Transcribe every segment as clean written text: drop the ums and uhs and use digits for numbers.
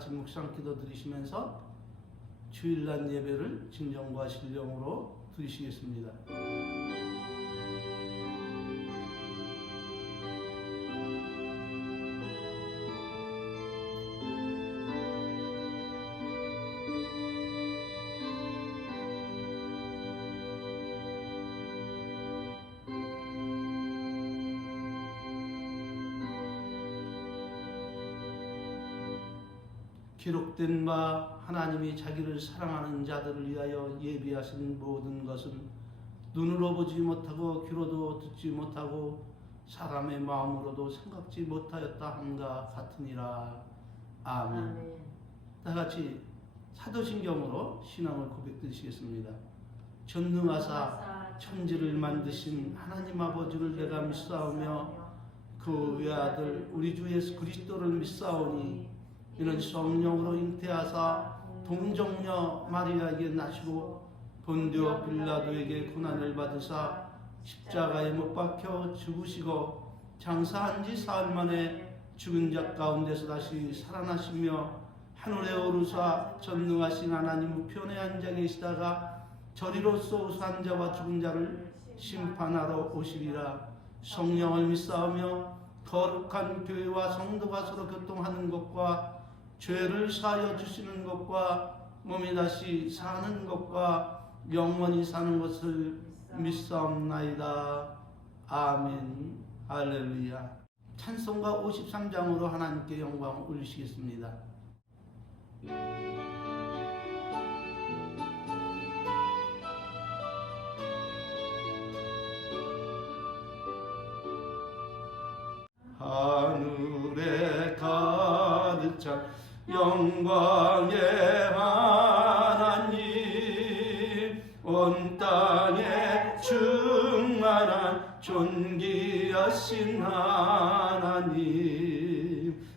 같이 묵상 기도 드리시면서 주일날 예배를 진정과 신령으로 드리시겠습니다. 기록된 바 하나님이 자기를 사랑하는 자들을 위하여 예비하신 모든 것은 눈으로 보지 못하고 귀로도 듣지 못하고 사람의 마음으로도 생각지 못하였다 함과 같으니라. 아멘. 다 같이 사도신경으로 신앙을 고백드리시겠습니다. 전능하사 천지를 만드신 하나님 아버지를 내가 믿사오며 그 외아들 우리 주 예수 그리스도를 믿사오니 이는 성령으로 잉태하사 동정녀 마리아에게 나시고 본디오 빌라도에게 고난을 받으사 십자가에 못 박혀 죽으시고 장사한 지 사흘 만에 죽은 자 가운데서 다시 살아나시며 하늘에 오르사 전능하신 하나님 우편에 앉아 계시다가 저리로서 우수한 자와 죽은 자를 심판하러 오시리라. 성령을 믿사오며 거룩한 교회와 성도가 서로 교통하는 것과 죄를 사하여 주시는 것과 몸이 다시 사는 것과 영원히 사는 것을 믿사옵나이다. 아멘. 할렐루야. 찬송가 53장으로 하나님께 영광을 올리시겠습니다. 하늘에 가득 찬 영광의 하나님, 온 땅에 충만한 존귀하신 하나님,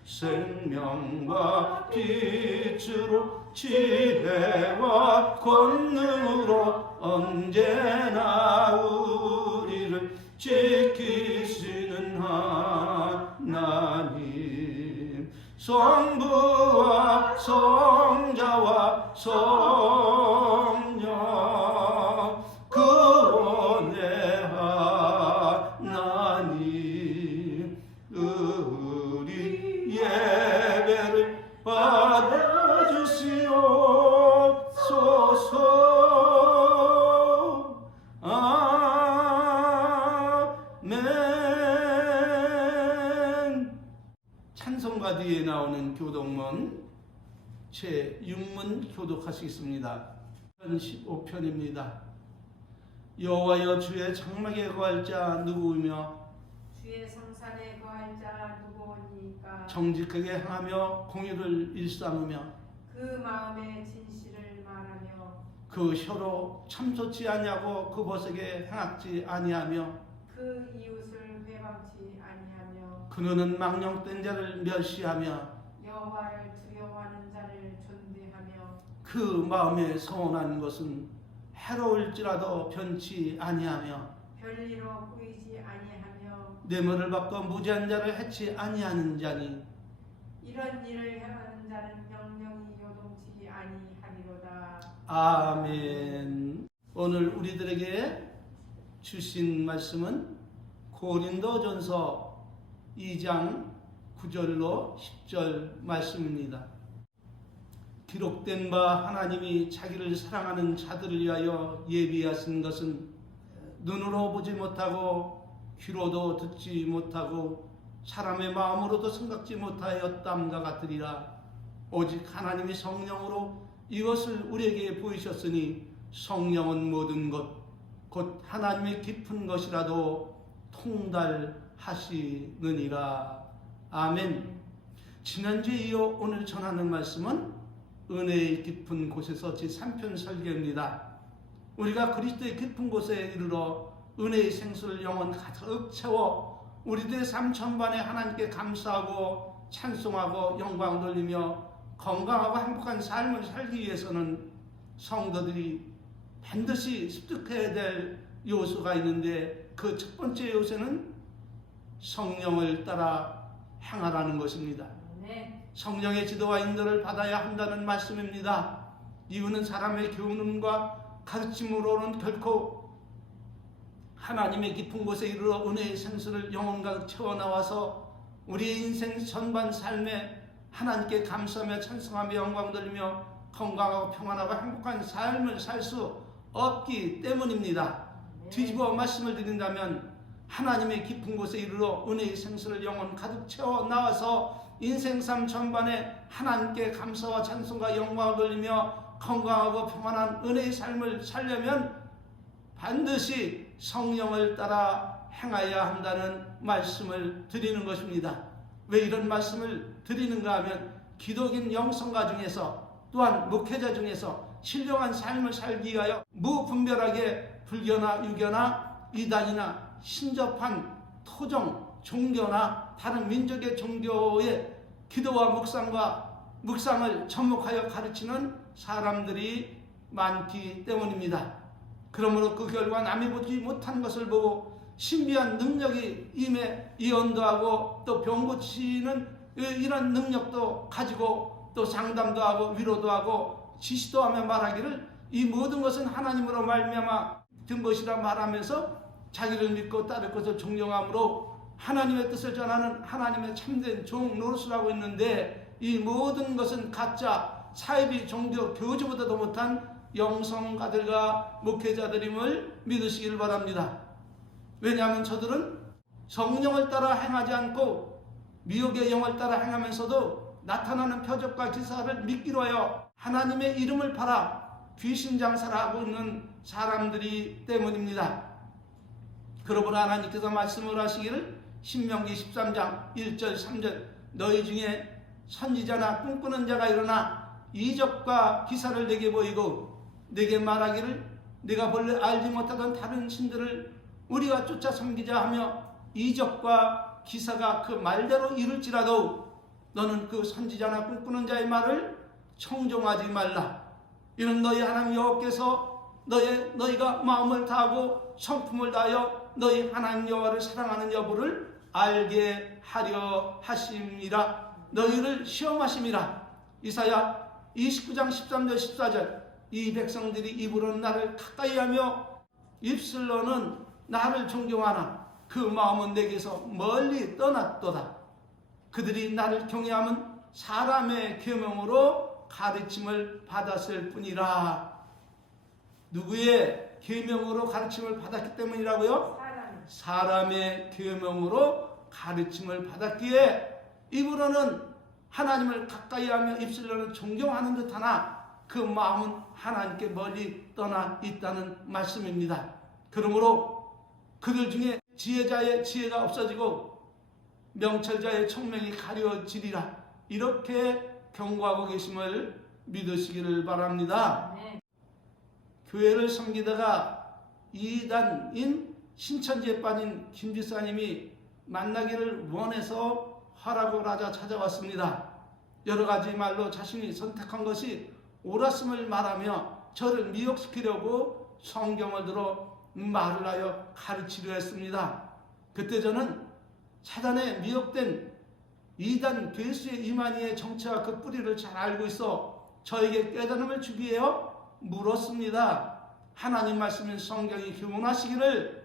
생명과 빛으로 지혜와 권능으로 언제나 우리를 지키시는 하나님, 성부와 성자와 성령 구원의 하나님, 우리 예배를 받아주시옵소서. 아멘. 찬송가 뒤에 나오는 교독문 제6문 교독하시겠습니다. 15편입니다. 여호와여 주의 장막에 거할 자 누구이며 주의 성산에 거할 자 누구오니까. 정직하게 행하며 공의를 일삼으며 그 마음에 진실을 말하며 그 혀로 참소치 아니하고 그 보석에 행악지 아니하며 그 이웃을 회방치 아니하며 그는 망령된 자를 멸시하며 여호와를 두려워하는 자를 존대하며 그 마음에 서운한 것은 해로울지라도 변치 아니하며 별리로 보이지 아니하며 뇌물을 받고 무지한 자를 해치 아니하는 자니 이런 일을 행하는 자는 영영이 요동치 아니하리로다. 아멘. 오늘 우리들에게 주신 말씀은 고린도전서 2장 9절로 10절 말씀입니다. 기록된 바 하나님이 자기를 사랑하는 자들을 위하여 예비하신 것은 눈으로 보지 못하고 귀로도 듣지 못하고 사람의 마음으로도 생각지 못하였담과 같으리라. 오직 하나님이 성령으로 이것을 우리에게 보이셨으니 성령은 모든 것 곧 하나님의 깊은 것이라도 통달하시느니라. 아멘. 지난주에 이어 오늘 전하는 말씀은 은혜의 깊은 곳에서 제3편 설교입니다. 우리가 그리스도의 깊은 곳에 이르러 은혜의 생수를 영원 가득 채워 우리들의 삶 전반에 하나님께 감사하고 찬송하고 영광 돌리며 건강하고 행복한 삶을 살기 위해서는 성도들이 반드시 습득해야 될 요소가 있는데 그 첫 번째 요소는 성령을 따라 행하라는 것입니다. 네. 성령의 지도와 인도를 받아야 한다는 말씀입니다. 이유는 사람의 교훈과 가르침으로는 결코 하나님의 깊은 곳에 이르러 은혜의 생수를 영혼과 채워나와서 우리의 인생 전반 삶에 하나님께 감사하며 찬송하며 영광 돌리며 건강하고 평안하고 행복한 삶을 살 수 없기 때문입니다. 뒤집어 말씀을 드린다면 하나님의 깊은 곳에 이르러 은혜의 생수를 영혼 가득 채워 나와서 인생 삶 전반에 하나님께 감사와 찬송과 영광을 돌리며 건강하고 평안한 은혜의 삶을 살려면 반드시 성령을 따라 행하여야 한다는 말씀을 드리는 것입니다. 왜 이런 말씀을 드리는가 하면 기독인 영성가 중에서 또한 목회자 중에서 신령한 삶을 살기 위하여 무분별하게 불교나 유교나 이단이나 신접한 토종 종교나 다른 민족의 종교의 기도와 묵상을 접목하여 가르치는 사람들이 많기 때문입니다. 그러므로 그 결과 남이 보지 못한 것을 보고 신비한 능력이 임해 예언도 또 병 고치는 이런 능력도 가지고 또 상담도 하고 위로도 하고 지시도 하며 말하기를 이 모든 것은 하나님으로 말미암아 된 것이라 말하면서 자기를 믿고 따를 것을 존경함으로 하나님의 뜻을 전하는 하나님의 참된 종 노릇을 하고 있는데 이 모든 것은 가짜 사이비 종교 교주보다도 못한 영성가들과 목회자들임을 믿으시길 바랍니다. 왜냐하면 저들은 성령을 따라 행하지 않고 미혹의 영을 따라 행하면서도 나타나는 표적과 기사를 믿기로 하여 하나님의 이름을 팔아 귀신 장사를 하고 있는 사람들이 때문입니다. 그러므로 하나님께서 말씀을 하시기를 신명기 13장 1절 3절 너희 중에 선지자나 꿈꾸는 자가 일어나 이적과 기사를 내게 보이고 내게 말하기를 네가 본래 알지 못하던 다른 신들을 우리가 쫓아 섬기자 하며 이적과 기사가 그 말대로 이룰지라도 너는 그 선지자나 꿈꾸는 자의 말을 청종하지 말라. 이는 너희 하나님 여호와께서 너희가 마음을 다하고 성품을 다하여 너희 하나님 여호와를 사랑하는 여부를 알게 하려 하심이라. 너희를 시험하심이라. 이사야 29장 13절 14절 이 백성들이 입으로는 나를 가까이하며 입술로는 나를 존경하나 그 마음은 내게서 멀리 떠났도다. 그들이 나를 경외함은 사람의 계명으로 가르침을 받았을 뿐이라. 누구의 계명으로 가르침을 받았기 때문이라고요? 사람의 계명으로 가르침을 받았기에 입으로는 하나님을 가까이하며 입술로는 존경하는 듯하나 그 마음은 하나님께 멀리 떠나 있다는 말씀입니다. 그러므로 그들 중에 지혜자의 지혜가 없어지고 명철자의 총명이 가려지리라. 이렇게 경고하고 계심을 믿으시기를 바랍니다. 네. 교회를 섬기다가 이단인 신천지에 빠진 김 지사님이 만나기를 원해서 화라고라자 찾아왔습니다. 여러 가지 말로 자신이 선택한 것이 옳았음을 말하며 저를 미혹시키려고 성경을 들어 말을 하여 가르치려 했습니다. 그때 저는 사단에 미혹된 이단 괴수의 이만희의 정체와 그 뿌리를 잘 알고 있어 저에게 깨달음을 주기 위하여 물었습니다. 하나님 말씀인 성경이 교훈하시기를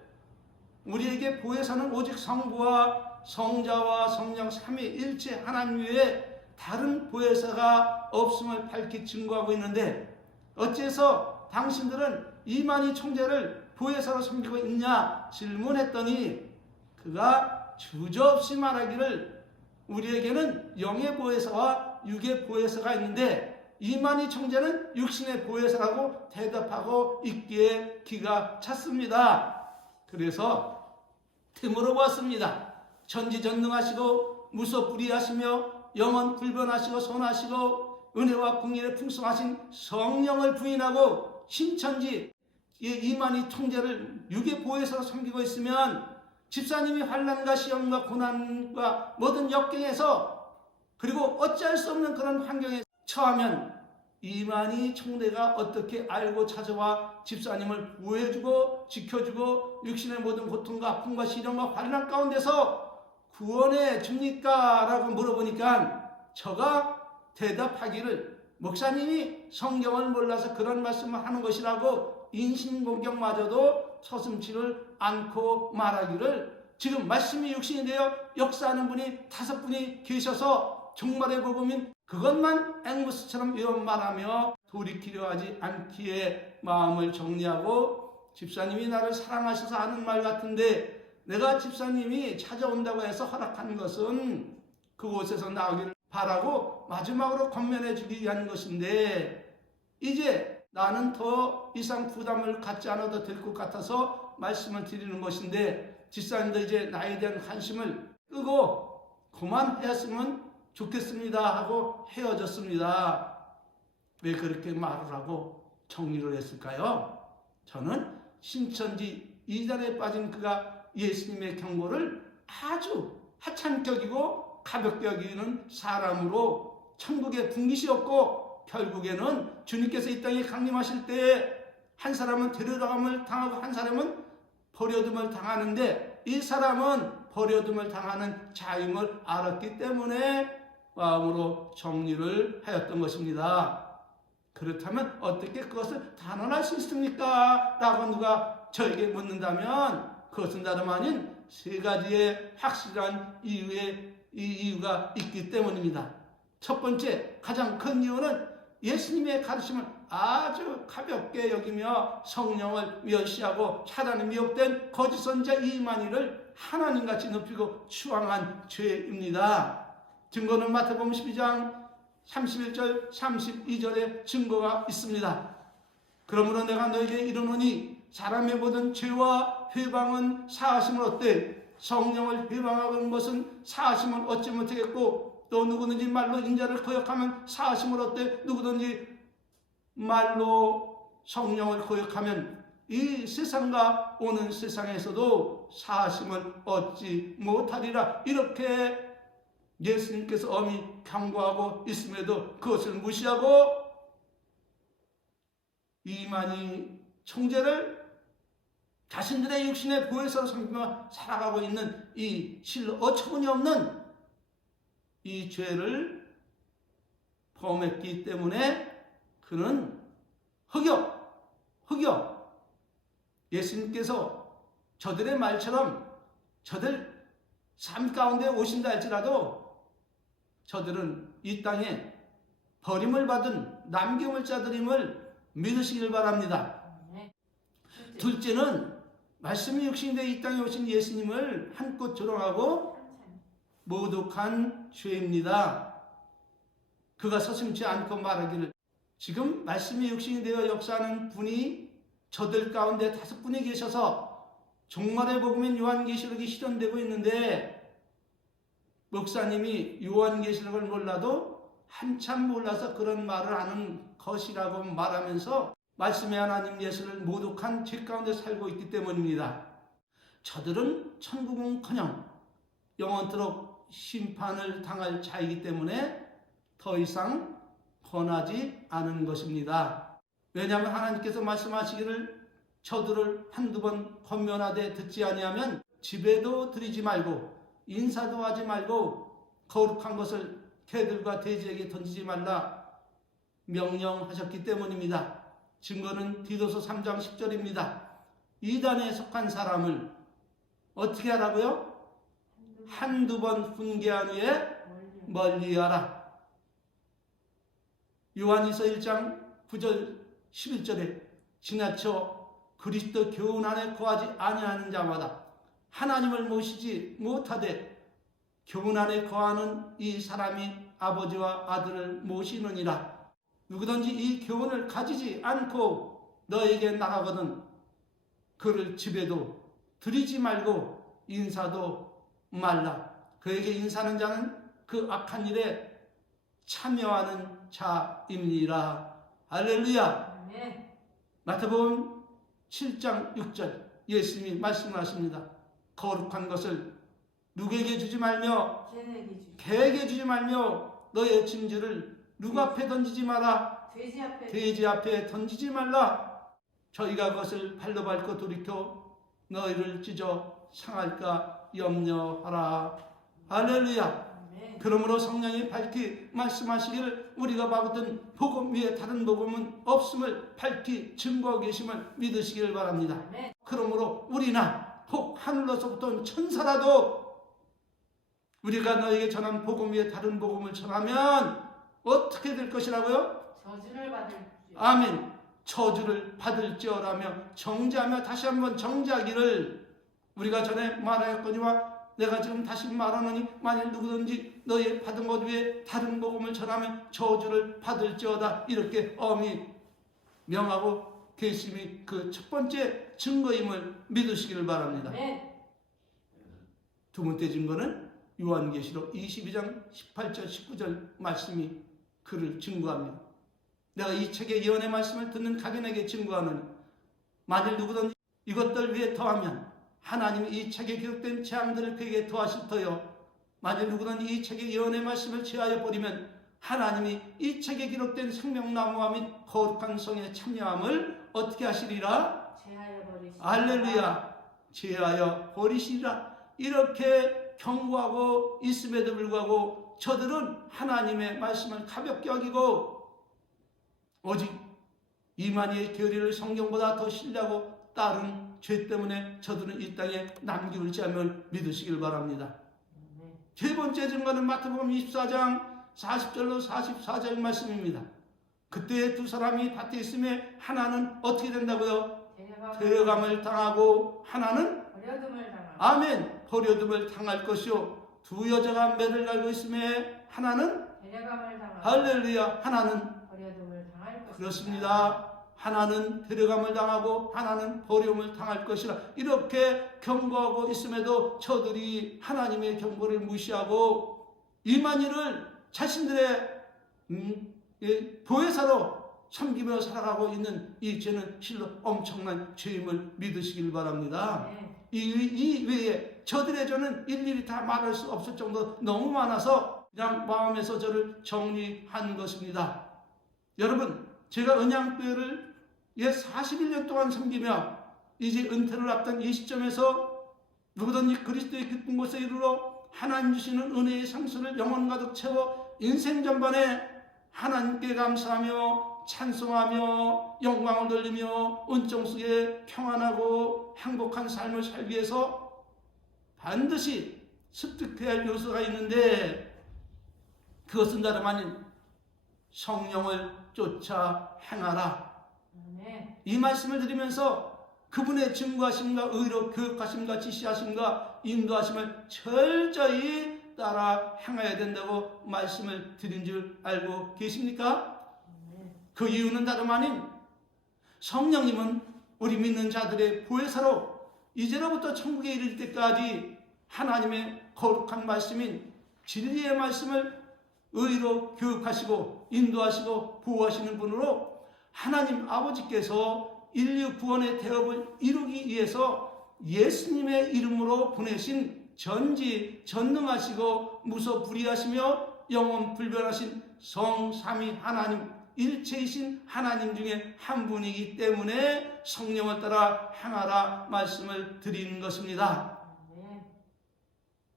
우리에게 보혜사는 오직 성부와 성자와 성령 삼위일체 하나님 외에 다른 보혜사가 없음을 밝히 증거하고 있는데 어째서 당신들은 이만희 총재를 보혜사로 섬기고 있냐 질문했더니 그가 주저없이 말하기를 우리에게는 영의 보혜사와 육의 보혜사가 있는데 이만희 총재는 육신의 보혜사라고 대답하고 있기에 기가 찼습니다. 그래서 틈으로 보았습니다. 전지전능하시고 무소불위하시며 영원 불변하시고 선하시고 은혜와 공의에 풍성하신 성령을 부인하고 신천지 이만희 총재를 육의 보혜사로 섬기고 있으면 집사님이 환난과 시험과 고난과 모든 역경에서 그리고 어찌할 수 없는 그런 환경에 처하면 이만희 총대가 어떻게 알고 찾아와 집사님을 구해주고 지켜주고 육신의 모든 고통과 아픔과 시련과 환난 가운데서 구원해 줍니까? 라고 물어보니까 저가 대답하기를 목사님이 성경을 몰라서 그런 말씀을 하는 것이라고 인신공격마저도 서슴지를 않고 말하기를 지금 말씀이 육신이 되어 역사하는 분이 5분이 계셔서 종말의 복음인 그것만 앵무스처럼 외워 말하며 돌이키려 하지 않기에 마음을 정리하고 집사님이 나를 사랑하셔서 하는 말 같은데 내가 집사님이 찾아온다고 해서 허락하는 것은 그곳에서 나오기를 바라고 마지막으로 권면해 주기 위한 것인데 이제 나는 더 이상 부담을 갖지 않아도 될 것 같아서 말씀을 드리는 것인데 집사님도 이제 나에 대한 관심을 끄고 그만했으면 좋겠습니다 하고 헤어졌습니다. 왜 그렇게 말을 하고 정리를 했을까요? 저는 신천지 이단에 빠진 그가 예수님의 경고를 아주 하찮게 여기고 가볍게 여기는 사람으로 천국에 분깃이 없고 결국에는 주님께서 이 땅에 강림하실 때 한 사람은 데려다감을 당하고 한 사람은 버려둠을 당하는데 이 사람은 버려둠을 당하는 자임을 알았기 때문에 마음으로 정리를 하였던 것입니다. 그렇다면 어떻게 그것을 단언할 수 있습니까? 라고 누가 저에게 묻는다면 그것은 다름 아닌 3가지의 확실한 이유가 있기 때문입니다. 첫 번째, 가장 큰 이유는 예수님의 가르침을 아주 가볍게 여기며 성령을 멸시하고 사단에 미혹된 거짓 선지자 이만희를 하나님같이 높이고 추앙한 죄입니다. 증거는 마태복음 12장 31절 32절에 증거가 있습니다. 그러므로 내가 너에게 이르노니 사람의 모든 죄와 회방은 사하심을 얻되 성령을 회방하는 것은 사하심을 얻지 못하겠고 또 누구든지 말로 인자를 거역하면 사하심을 얻되 누구든지 말로 성령을 거역하면 이 세상과 오는 세상에서도 사하심을 얻지 못하리라. 이렇게 예수님께서 엄히 경고하고 있음에도 그것을 무시하고 이만희 총재를 자신들의 육신의 보혜사로 섬기며 살아가고 있는 이 실로 어처구니 없는 이 죄를 범했기 때문에 그는 흑여 예수님께서 저들의 말처럼 저들 삶 가운데 오신다 할지라도 저들은 이 땅에 버림을 받은 남겨물 자들임을 믿으시길 바랍니다. 둘째는 말씀이 육신되어 이 땅에 오신 예수님을 한껏 조롱하고 모독한 죄입니다. 그가 서슴지 않고 말하기를 지금 말씀이 육신이 되어 역사하는 분이 저들 가운데 5분이 계셔서 종말의 복음인 요한계시록이 실현되고 있는데 목사님이 요한계시록을 몰라도 한참 몰라서 그런 말을 하는 것이라고 말하면서 말씀의 하나님 예수를 모독한 죄 가운데 살고 있기 때문입니다. 저들은 천국은커녕 영원토록 심판을 당할 자이기 때문에 더 이상 권하지 않은 것입니다. 왜냐하면 하나님께서 말씀하시기를 저들을 한두 번 권면하되 듣지 아니하면 집에도 들이지 말고 인사도 하지 말고 거룩한 것을 개들과 돼지에게 던지지 말라 명령하셨기 때문입니다. 증거는 디도서 3장 10절입니다. 이단에 속한 사람을 어떻게 하라고요? 한두 번 훈계한 후에 멀리하라. 요한일서 1장 9절 11절에 지나쳐 그리스도 교훈 안에 거하지 아니하는 자마다 하나님을 모시지 못하되 교훈 안에 거하는 이 사람이 아버지와 아들을 모시느니라. 누구든지 이 교훈을 가지지 않고 너에게 나가거든 그를 집에도 들이지 말고 인사도 말라. 그에게 인사하는 자는 그 악한 일에 참여하는 자입니다. 할렐루야. 네. 마태복음 7장 6절 예수님이 말씀하십니다. 거룩한 것을 누구에게 주지 말며 개에게 주지 말며 너의 진주를 누구 앞에 던지지 마라. 돼지 앞에 던지지 말라. 저희가 그것을 발로 밟고 돌이켜 너희를 찢어 상할까 염려하라. 할렐루야. 그러므로 성령이 밝히 말씀하시기를 우리가 받았던 복음 위에 다른 복음은 없음을 밝히 증거하고 계심을 믿으시기를 바랍니다. 그러므로 우리나 혹 하늘로서부터 온 천사라도 우리가 너에게 전한 복음 위에 다른 복음을 전하면 어떻게 될 것이라고요? 저주를 받을지어다. 아멘. 저주를 받을지어라며 정죄하며 다시 한번 정죄하기를 우리가 전에 말하였거니와 내가 지금 다시 말하노니 만일 누구든지 너의 받은 것 위에 다른 복음을 전하면 저주를 받을지어다. 이렇게 엄히 명하고 계심이 그 첫 번째 증거임을 믿으시기를 바랍니다. 두 번째 증거는 요한계시록 22장 18절 19절 말씀이 그를 증거합니다. 내가 이 책의 예언의 말씀을 듣는 각인에게 증거하노니 만일 누구든지 이것들 위에 더하면 하나님이 이 책에 기록된 재앙들을 그에게 더하실 터요 만일 누구든지 이 책의 예언의 말씀을 제하여 버리면 하나님이 이 책에 기록된 생명나무와 및 거룩한 성에 참여함을 어떻게 하시리라? 제하여 버리시리라. 할렐루야. 제하여 버리시리라. 이렇게 경고하고 있음에도 불구하고 저들은 하나님의 말씀을 가볍게 여기고 오직 이만희의 교리를 성경보다 더 신뢰하고 따른 죄 때문에 저들은 이 땅에 남기울지 않을 믿으시길 바랍니다. 세 번째 증거는 마태복음 24장 40절로 44절 말씀입니다. 그때 두 사람이 밭에 있음에 하나는 어떻게 된다고요? 데려감을 당하고 하나는 버려둠을 당하고. 아멘. 버려둠을 당할 것이요 두 여자가 매를 갈고 있음에 하나는 데려감을 당하고. 할렐루야. 하나는 버려둠을 당할 것이다. 그렇습니다. 하나는 데려감을 당하고 하나는 버림을 당할 것이라 이렇게 경고하고 있음에도 저들이 하나님의 경고를 무시하고 이만희를 자신들의 보혜사로 섬기며 살아가고 있는 이 죄는 실로 엄청난 죄임을 믿으시길 바랍니다. 이 외에 저들의 죄는 일일이 다 말할 수 없을 정도 너무 많아서 그냥 마음에서 저를 정리한 것입니다. 여러분, 제가 은양교회를 41년 동안 섬기며 이제 은퇴를 앞둔 이 시점에서 누구든지 그리스도의 기쁜 곳에 이르러 하나님 주시는 은혜의 상수를 영혼 가득 채워 인생 전반에 하나님께 감사하며 찬송하며 영광을 돌리며 은총 속에 평안하고 행복한 삶을 살기 위해서 반드시 습득해야 할 요소가 있는데 그것은 다름 아닌 성령을 쫓아 행하라. 이 말씀을 드리면서 그분의 증거하심과 의로 교육하심과 지시하심과 인도하심을 철저히 따라 행해야 된다고 말씀을 드린 줄 알고 계십니까? 그 이유는 다름 아닌 성령님은 우리 믿는 자들의 보혜사로 이제로부터 천국에 이를 때까지 하나님의 거룩한 말씀인 진리의 말씀을 의로 교육하시고 인도하시고 보호하시는 분으로 하나님 아버지께서 인류 구원의 대업을 이루기 위해서 예수님의 이름으로 보내신 전지전능하시고 무소불위하시며 영원불변하신 성삼위 하나님 일체이신 하나님 중에 한 분이기 때문에 성령을 따라 행하라 말씀을 드린 것입니다.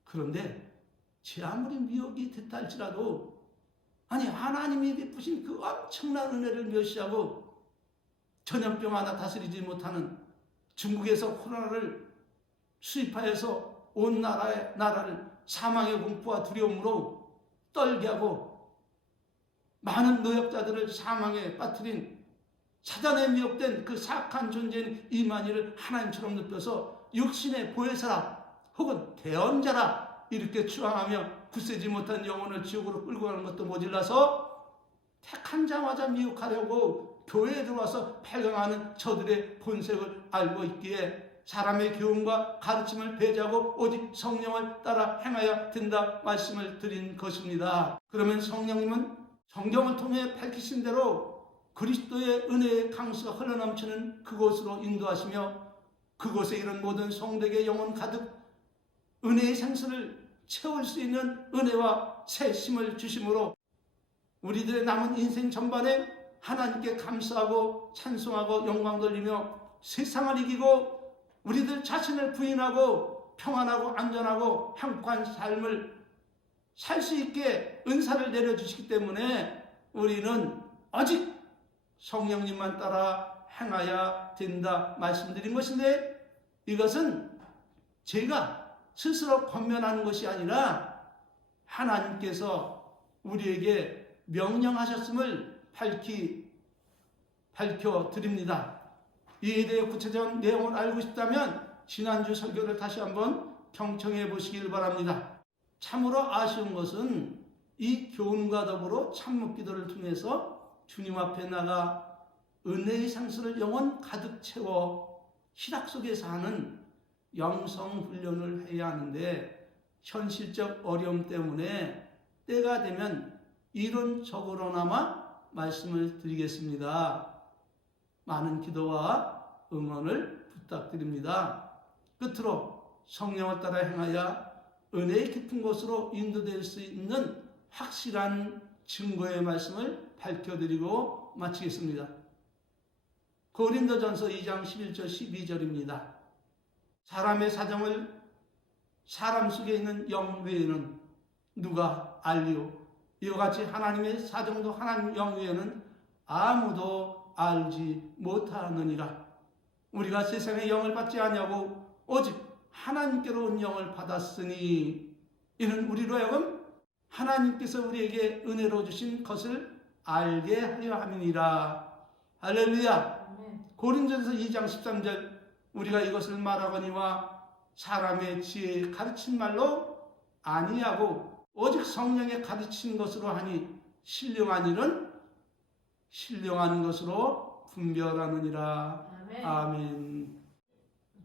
그런데 제 아무리 미혹이 됐다 할지라도 아니 하나님이 베푸신 그 엄청난 은혜를 멸시하고 전염병 하나 다스리지 못하는 중국에서 코로나를 수입하여서 온 나라를 사망의 공포와 두려움으로 떨게 하고 많은 노역자들을 사망에 빠뜨린 사단에 미혹된 그 사악한 존재인 이만희를 하나님처럼 느껴서 육신의 보혜사라 혹은 대언자라 이렇게 추앙하며 굳세지 못한 영혼을 지옥으로 끌고 가는 것도 모질라서 택한 자마자 미혹하려고 교회에 들어와서 발광하는 저들의 본색을 알고 있기에 사람의 교훈과 가르침을 배제하고 오직 성령을 따라 행하여야 된다 말씀을 드린 것입니다. 그러면 성령님은 성경을 통해 밝히신 대로 그리스도의 은혜의 강수가 흘러넘치는 그곳으로 인도하시며 그곳에 이른 모든 성도에게 영혼 가득 은혜의 생수를 채울 수 있는 은혜와 새 힘을 주심으로 우리들의 남은 인생 전반에 하나님께 감사하고 찬송하고 영광 돌리며 세상을 이기고 우리들 자신을 부인하고 평안하고 안전하고 행복한 삶을 살 수 있게 은사를 내려주시기 때문에 우리는 오직 성령님만 따라 행하여야 된다 말씀드린 것인데, 이것은 제가 스스로 권면하는 것이 아니라 하나님께서 우리에게 명령하셨음을 밝혀드립니다. 이에 대해 구체적인 내용을 알고 싶다면 지난주 설교를 다시 한번 경청해 보시길 바랍니다. 참으로 아쉬운 것은 이 교훈과 더불어 참목기도를 통해서 주님 앞에 나가 은혜의 상수를 영원 가득 채워 희락 속에서 하는 영성 훈련을 해야 하는데, 현실적 어려움 때문에 때가 되면 이론적으로나마 말씀을 드리겠습니다. 많은 기도와 응원을 부탁드립니다. 끝으로 성령을 따라 행하여 은혜의 깊은 곳으로 인도될 수 있는 확실한 증거의 말씀을 밝혀드리고 마치겠습니다. 고린도전서 2장 11절 12절입니다. 사람의 사정을 사람 속에 있는 영 외에는 누가 알리오? 이와 같이 하나님의 사정도 하나님 영 외에는 아무도 알지 못하느니라. 우리가 세상의 영을 받지 아니하고 오직 하나님께로 온 영을 받았으니, 이는 우리로 하여금 하나님께서 우리에게 은혜로 주신 것을 알게 하려 함이니라. 할렐루야. 아멘. 고린도전서 2장 13절, 우리가 이것을 말하거니와 사람의 지혜에 가르친 말로 아니하고 오직 성령의 가르친 것으로 하니 신령한 일은 신령한 것으로 분별하느니라. 아멘. 아멘.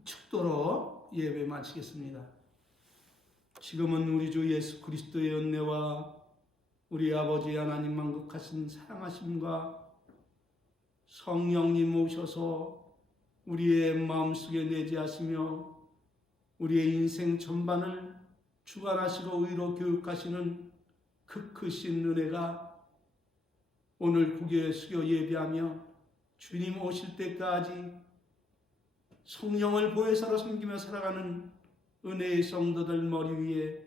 축도로 예배 마치겠습니다. 지금은 우리 주 예수 그리스도의 은혜와 우리 아버지 하나님 만극하신 사랑하심과 성령님 오셔서 우리의 마음속에 내재하시며 우리의 인생 전반을 주관하시고 의로 교육하시는 그 크신 은혜가 오늘 고개 숙여 예배하며 주님 오실 때까지 성령을 보혜사로 섬기며 살아가는 은혜의 성도들 머리 위에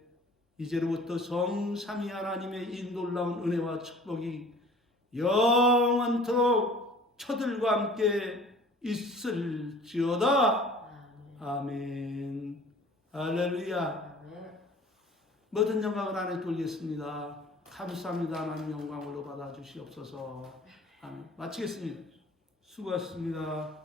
이제로부터 성삼위 하나님의 이 놀라운 은혜와 축복이 영원토록 저들과 함께 있을지어다. 아멘. 할렐루야. 아멘. 모든 영광을 하나님께 돌리겠습니다. 감사합니다. 하나님 영광으로 받아주시옵소서. 아멘. 마치겠습니다. 수고하셨습니다.